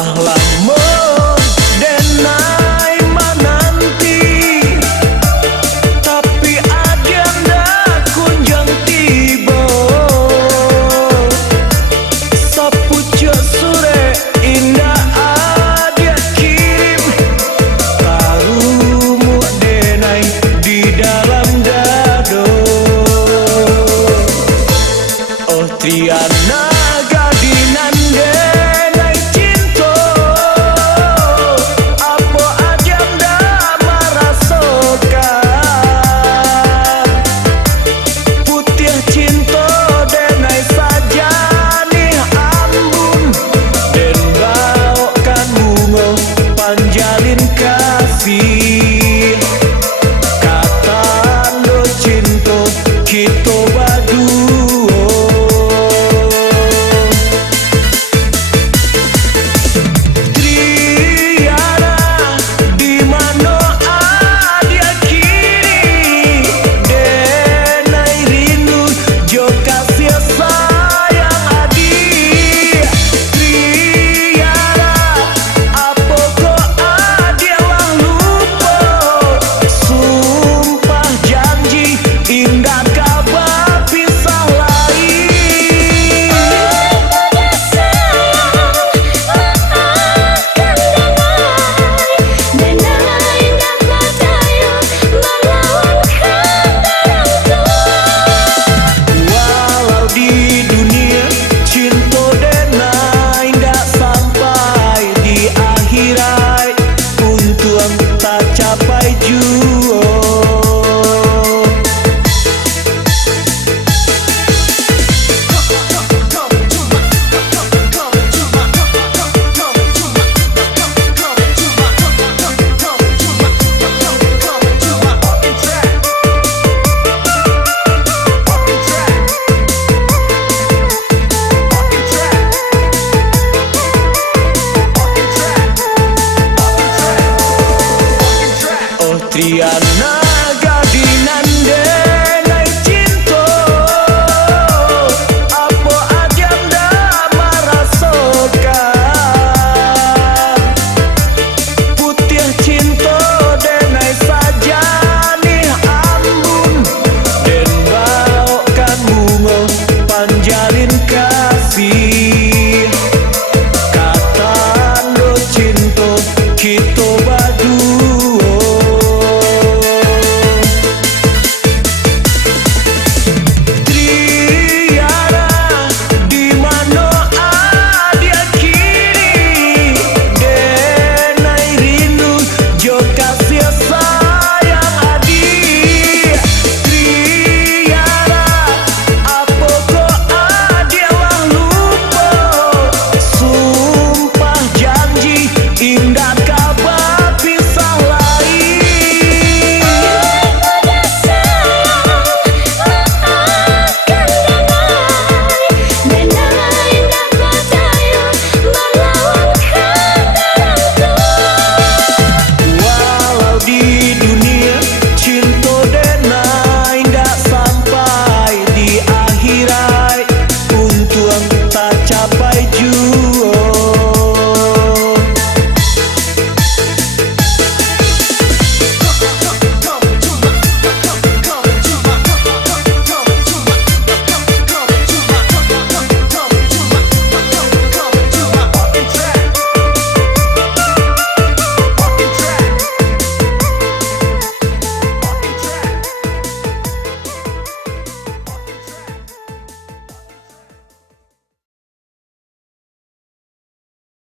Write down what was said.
sumpah lamo denai mananti, tapi agenda kunjang tiba. Sapucuk sore indah dia kirim, tarumu denai di dalam dado. Oh Triana gadinan denai cinta, apa agenda merasakan. Putih cinta denai saja nih ambun, den bawakan bunga panjalin kasih. Katando cinta kita berdua. Triana di mana dia kini, denai rindu jo kasih sayang adik. Triana apa kok adilah lupa, sumpah janji indah kabar pisah lain. Walau di dunia cinta denai ndak sampai di akhirat, untung tak capai jua. Oh Triana